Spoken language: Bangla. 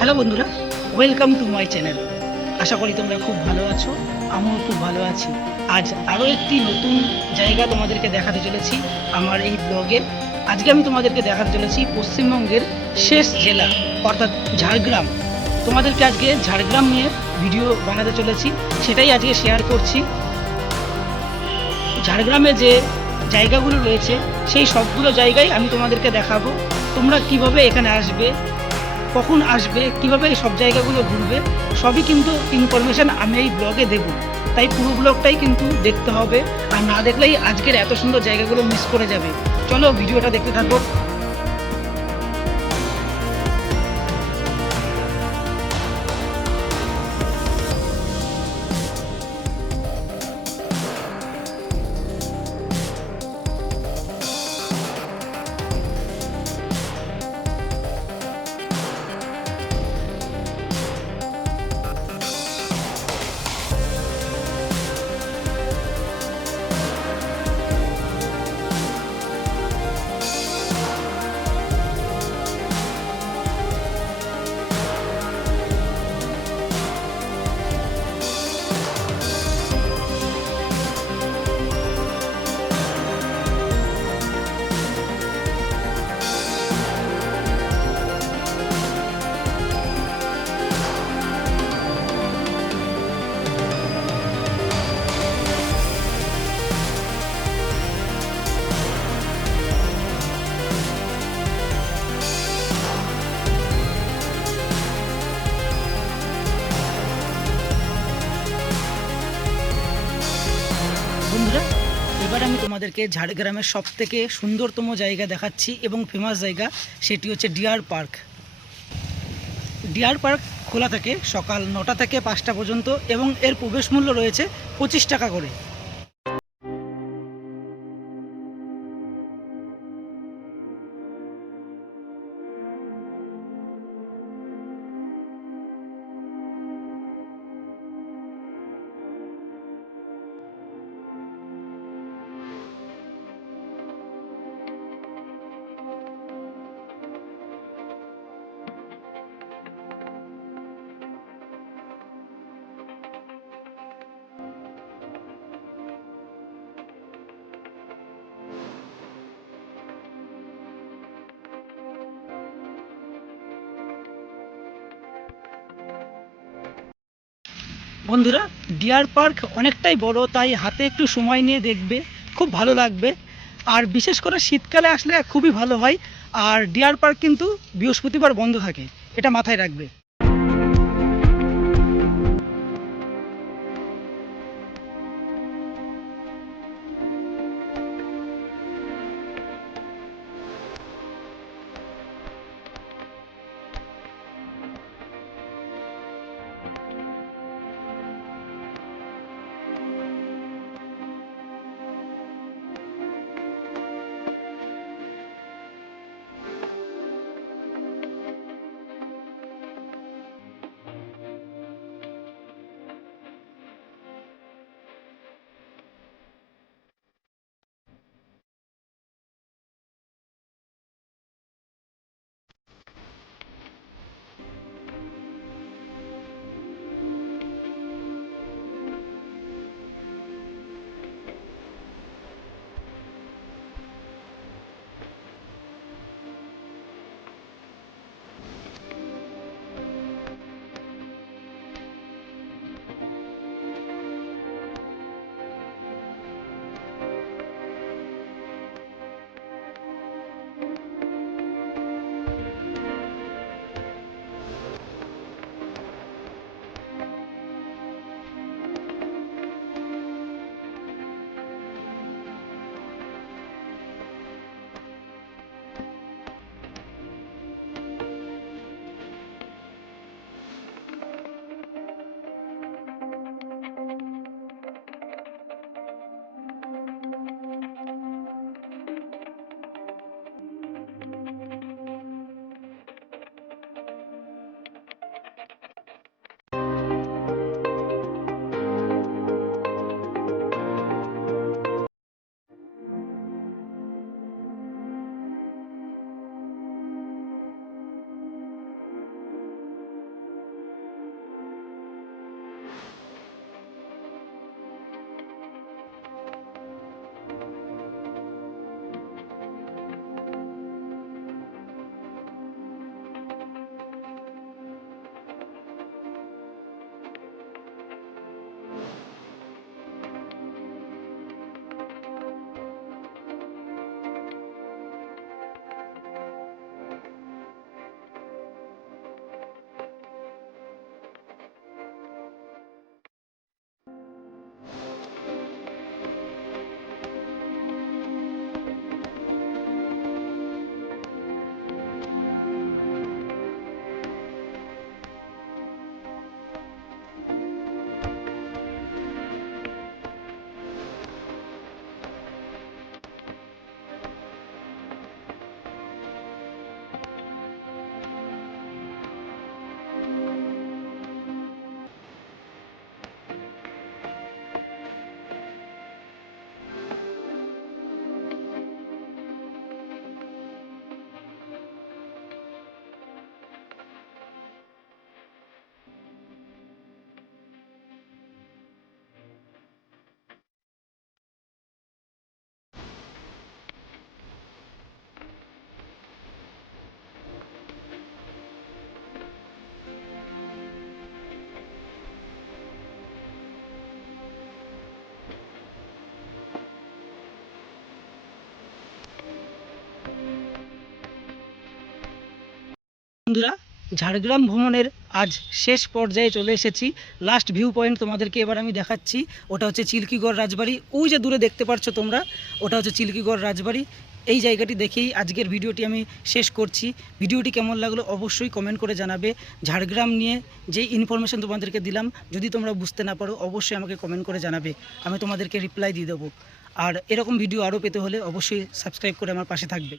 হ্যালো বন্ধুরা, ওয়েলকাম টু মাই চ্যানেল। আশা করি তোমরা খুব ভালো আছো, আমিও খুব ভালো আছি। আজ আরও একটি নতুন জায়গা তোমাদেরকে দেখাতে চলেছি আমার এই ব্লগে। আজকে আমি তোমাদেরকে দেখাতে চলেছি পশ্চিমবঙ্গের শেষ জেলা, অর্থাৎ ঝাড়গ্রাম। তোমাদেরকে আজকে ঝাড়গ্রাম নিয়ে ভিডিও বানাতে চলেছি, সেটাই আজকে শেয়ার করছি। ঝাড়গ্রামে যে জায়গাগুলো রয়েছে সেই সবগুলো জায়গায় আমি তোমাদেরকে দেখাবো। তোমরা কিভাবে এখানে আসবে, কখন আসবে, কিভাবে এই সব জায়গাগুলো ঘুরবে, সবই কিন্তু ইনফরমেশান আমি এই ব্লগে দেব। তাই পুরো ব্লগটাই কিন্তু দেখতে হবে, আর না দেখলেই আজকের এত সুন্দর জায়গাগুলো মিস করে যাবে। চলো ভিডিওটা দেখতে থাকবো। বন্ধুরা, এবার আমি তোমাদেরকে ঝাড়গ্রামের সব থেকে সুন্দরতম জায়গা দেখাচ্ছি এবং ফেমাস জায়গা, সেটি হচ্ছে ডিয়ার পার্ক। ডিয়ার পার্ক খোলা থাকে সকাল 9টা থেকে 5টা পর্যন্ত এবং এর প্রবেশ মূল্য রয়েছে 25 টাকা করে। বন্ধুরা, ডিয়ার পার্ক অনেকটাই বড়, তাই হাতে একটু সময় নিয়ে দেখবে, খুব ভালো লাগবে। আর বিশেষ করে শীতকালে আসলে খুবই ভালো হয়। আর ডিয়ার পার্ক কিন্তু বৃহস্পতিবার বন্ধ থাকে, এটা মাথায় রাখবে। বন্ধুরা, ঝাড়গ্রাম ভ্রমণের আজ শেষ পর্যায়ে চলে এসেছি। লাস্ট ভিউ পয়েন্ট তোমাদেরকে এবার আমি দেখাচ্ছি। ওটা হচ্ছে চিল্কিগড় রাজবাড়ি। ওই যে দূরে দেখতে পাচ্ছ তোমরা, ওটা হচ্ছে চিল্কিগড় রাজবাড়ি। এই জায়গাটি দেখেই আজকের ভিডিওটি আমি শেষ করছি। ভিডিওটি কেমন লাগলো অবশ্যই কমেন্ট করে জানাবে। ঝাড়গ্রাম নিয়ে যে ইনফরমেশন তোমাদেরকে দিলাম, যদি তোমরা বুঝতে না পারো অবশ্যই আমাকে কমেন্ট করে জানাবে, আমি তোমাদেরকে রিপ্লাই দিয়ে দেবো। আর এরকম ভিডিও আরও পেতে হলে অবশ্যই সাবস্ক্রাইব করে আমার পাশে থাকবে।